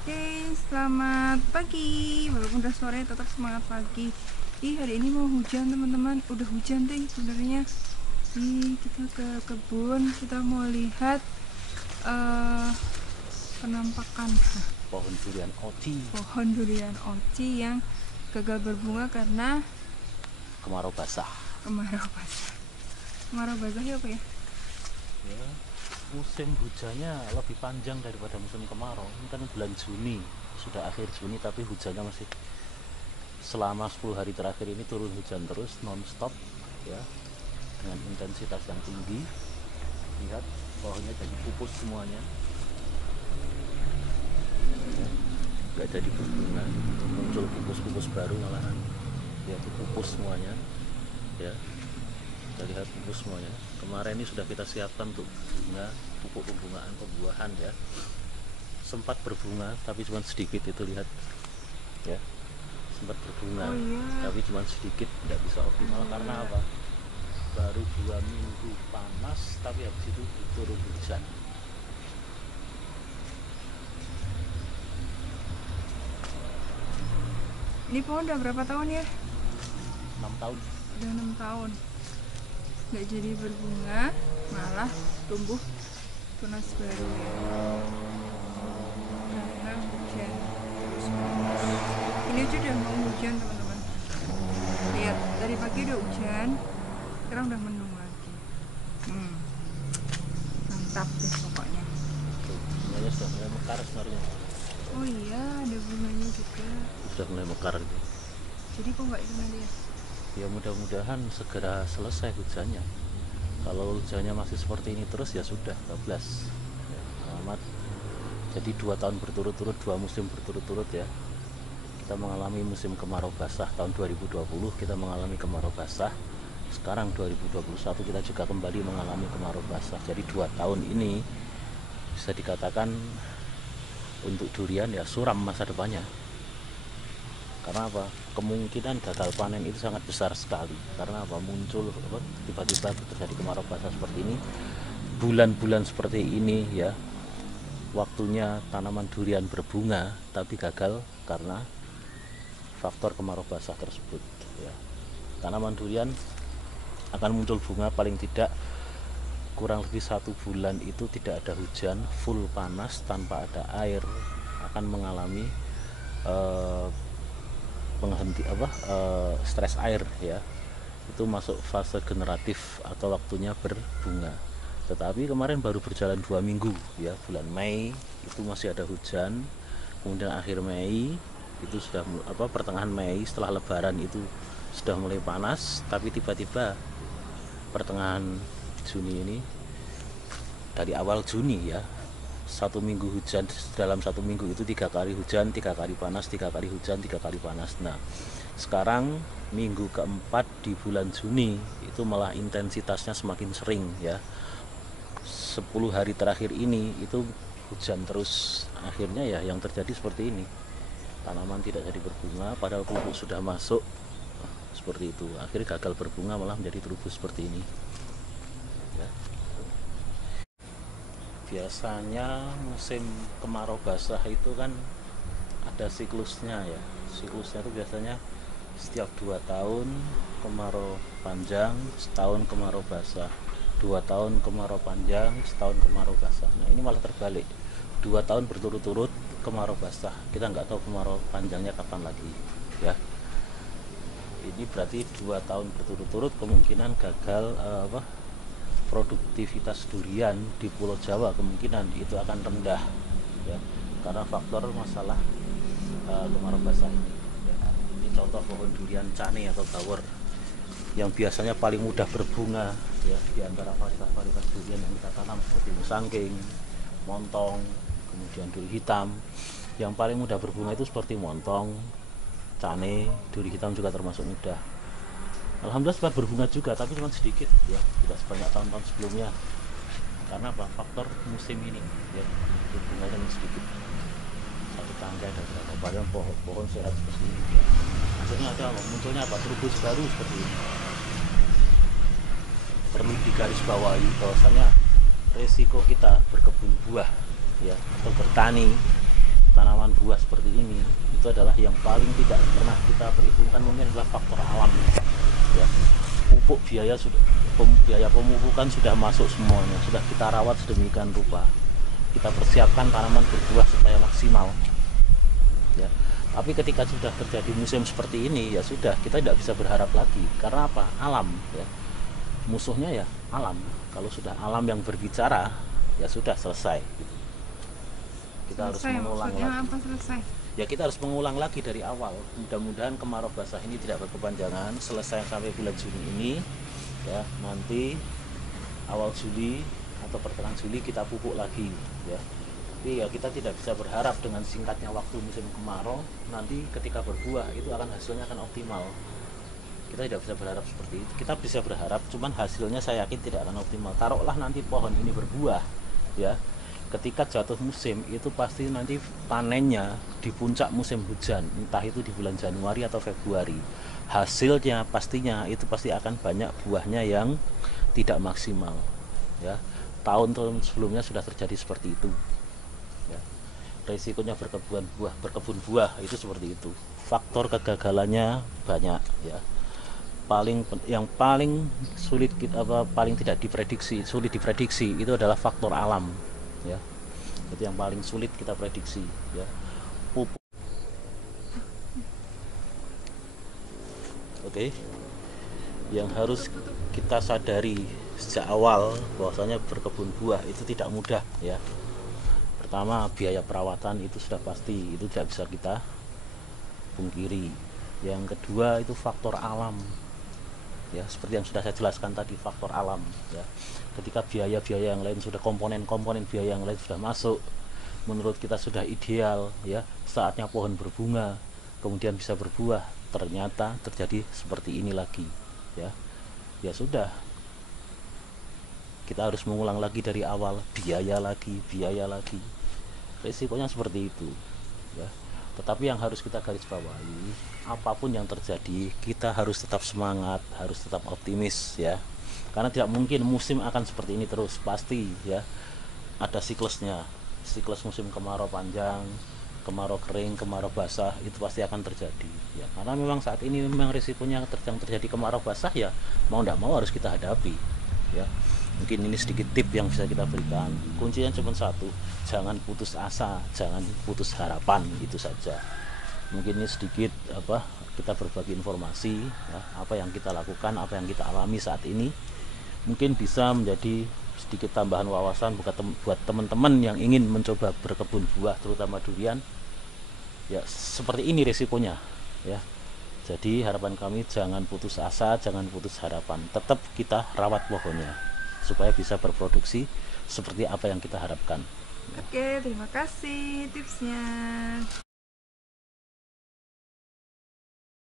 Oke, selamat pagi. Walaupun udah sore, tetap semangat pagi. Hari ini mau hujan teman-teman. Udah hujan deh sebenarnya. Kita ke kebun. Kita mau lihat eh, penampakan pohon durian oci yang gagal berbunga karena kemarau basah. kemarau basah. Kemarau basah ya apa ya? Ya, musim hujannya lebih panjang daripada musim kemarau. Ini kan bulan Juni, sudah akhir Juni tapi hujannya masih selama 10 hari terakhir ini turun hujan terus non-stop ya, dengan intensitas yang tinggi. Lihat pohonnya jadi pupus semuanya ya, nggak jadi berbunga, muncul pupus-pupus baru malahan ya, itu pupus semuanya ya. Kita lihat pupus semuanya. Kemarin ini sudah kita siapkan untuk bunga, pupuk pembungaan, pembuahan ya. Sempat berbunga tapi cuma sedikit, itu lihat ya, sempat berbunga tapi cuma sedikit, tidak bisa optimal. Karena apa? Baru 2 minggu panas tapi habis itu turun hujan. Ini pohon udah berapa tahun ya? 6 tahun. Udah 6 tahun. Nggak jadi berbunga, malah tumbuh tunas baru ya. Karena hujan terus. Ini aja udah mau hujan teman-teman. Lihat, dari pagi udah hujan, sekarang udah mendung lagi. Mantap deh pokoknya. Bunganya sudah mulai mekar sebenarnya. Oh iya, ada bunganya juga. Sudah mulai mekar ini. Jadi kok nggak itu nanti ya? Ya mudah-mudahan segera selesai hujannya. Kalau hujannya masih seperti ini terus ya sudah bablas ya, amat. Jadi 2 tahun berturut-turut, 2 musim berturut-turut ya, kita mengalami musim kemarau basah. Tahun 2020 kita mengalami kemarau basah, sekarang 2021 kita juga kembali mengalami kemarau basah. Jadi 2 tahun ini bisa dikatakan untuk durian ya suram masa depannya. Karena apa? Kemungkinan gagal panen itu sangat besar sekali. Karena apa? Muncul tiba-tiba terjadi kemarau basah seperti ini, bulan-bulan seperti ini ya, waktunya tanaman durian berbunga tapi gagal karena faktor kemarau basah tersebut ya. Tanaman durian akan muncul bunga paling tidak kurang lebih 1 bulan itu tidak ada hujan, full panas tanpa ada air, akan mengalami stres air ya. Itu masuk fase generatif atau waktunya berbunga. Tetapi kemarin baru berjalan 2 minggu ya, bulan Mei itu masih ada hujan, kemudian akhir Mei itu sudah pertengahan Mei setelah Lebaran itu sudah mulai panas, tapi tiba-tiba pertengahan Juni ini, dari awal Juni ya, 1 minggu hujan, dalam 1 minggu itu 3 kali hujan, 3 kali panas, 3 kali hujan, 3 kali panas. Nah sekarang minggu keempat di bulan Juni itu malah intensitasnya semakin sering ya. 10 hari terakhir ini itu hujan terus. Akhirnya ya yang terjadi seperti ini, tanaman tidak jadi berbunga padahal pupuk sudah masuk, seperti itu. Akhirnya gagal berbunga malah menjadi terubus seperti ini ya. Biasanya musim kemarau basah itu kan ada siklusnya ya. Siklusnya itu biasanya setiap 2 tahun kemarau panjang, setahun kemarau basah, 2 tahun kemarau panjang, setahun kemarau basah. Nah ini malah terbalik, 2 tahun berturut-turut kemarau basah. Kita nggak tahu kemarau panjangnya kapan lagi ya. Ini berarti 2 tahun berturut-turut kemungkinan gagal produktivitas durian di Pulau Jawa kemungkinan itu akan rendah ya, karena faktor masalah kemarau basah ini ya. Ini contoh pohon durian cane atau bawor yang biasanya paling mudah berbunga ya, di antara varietas durian yang kita tanam seperti musangking, montong, kemudian duri hitam. Yang paling mudah berbunga itu seperti montong, cane, duri hitam juga termasuk mudah. Alhamdulillah sempat berbunga juga tapi cuma sedikit ya, tidak sebanyak tahun-tahun sebelumnya. Karena apa? Faktor musim ini ya, berbunganya sedikit, satu tangga dan berapa, padahal pohon sehat seperti ini ya. Akhirnya ada munculnya apa? Terubus baru seperti ini. Perlu digarisbawahi bahwasanya resiko kita berkebun buah ya atau bertani tanaman tanaman buah seperti ini, itu adalah yang paling tidak pernah kita perhitungkan, mungkin adalah faktor alam ya. Pupuk biaya pemupukan sudah masuk semuanya, sudah kita rawat sedemikian rupa, kita persiapkan tanaman berbuah supaya maksimal ya. Tapi ketika sudah terjadi musim seperti ini, ya sudah, kita tidak bisa berharap lagi. Karena apa? Alam ya, musuhnya ya alam. Kalau sudah alam yang berbicara, ya sudah selesai gitu. Kita harus Selesai, mengulang maksudnya lagi apa selesai? ya, kita harus mengulang lagi dari awal. Mudah-mudahan kemarau basah ini tidak berkepanjangan, selesai sampai bulan Juni ini ya. Nanti awal Juli atau pertengahan Juli kita pupuk lagi ya. Tapi ya kita tidak bisa berharap dengan singkatnya waktu musim kemarau nanti ketika berbuah itu hasilnya akan optimal. Kita tidak bisa berharap seperti itu. Kita bisa berharap, cuman hasilnya saya yakin tidak akan optimal. Taruhlah nanti pohon ini berbuah ya, ketika jatuh musim itu pasti nanti panennya di puncak musim hujan, entah itu di bulan Januari atau Februari. Hasilnya pastinya itu pasti akan banyak buahnya yang tidak maksimal ya. Tahun-tahun sebelumnya sudah terjadi seperti itu ya. Resikonya berkebun buah itu seperti itu. Faktor kegagalannya banyak ya. Yang paling sulit paling tidak diprediksi, sulit diprediksi itu adalah faktor alam ya. Itu yang paling sulit kita prediksi ya. Pupuk. Oke. Yang harus kita sadari sejak awal bahwasanya berkebun buah itu tidak mudah ya. Pertama, biaya perawatan itu sudah pasti, itu tidak bisa kita pungkiri. Yang kedua itu faktor alam ya, seperti yang sudah saya jelaskan tadi, faktor alam ya. Ketika biaya-biaya yang lain sudah, komponen-komponen biaya yang lain sudah masuk, menurut kita sudah ideal ya, saatnya pohon berbunga kemudian bisa berbuah, ternyata terjadi seperti ini lagi ya. Ya sudah, kita harus mengulang lagi dari awal, biaya lagi, risikonya seperti itu ya. Tetapi yang harus kita garis bawahi, apapun yang terjadi kita harus tetap semangat, harus tetap optimis ya. Karena tidak mungkin musim akan seperti ini terus, pasti ya. Ada siklusnya, siklus musim kemarau panjang, kemarau kering, kemarau basah, itu pasti akan terjadi ya. Karena memang saat ini memang risikonya terjadi kemarau basah ya, mau tidak mau harus kita hadapi ya. Mungkin ini sedikit tip yang bisa kita berikan. Kuncinya cuma satu, jangan putus asa, jangan putus harapan, itu saja. Mungkin ini sedikit kita berbagi informasi ya, apa yang kita lakukan, apa yang kita alami saat ini, mungkin bisa menjadi sedikit tambahan wawasan buat teman-teman yang ingin mencoba berkebun buah, terutama durian ya. Seperti ini risikonya ya. Jadi harapan kami, jangan putus asa, jangan putus harapan, tetap kita rawat pohonnya supaya bisa berproduksi seperti apa yang kita harapkan. Oke, terima kasih tipsnya.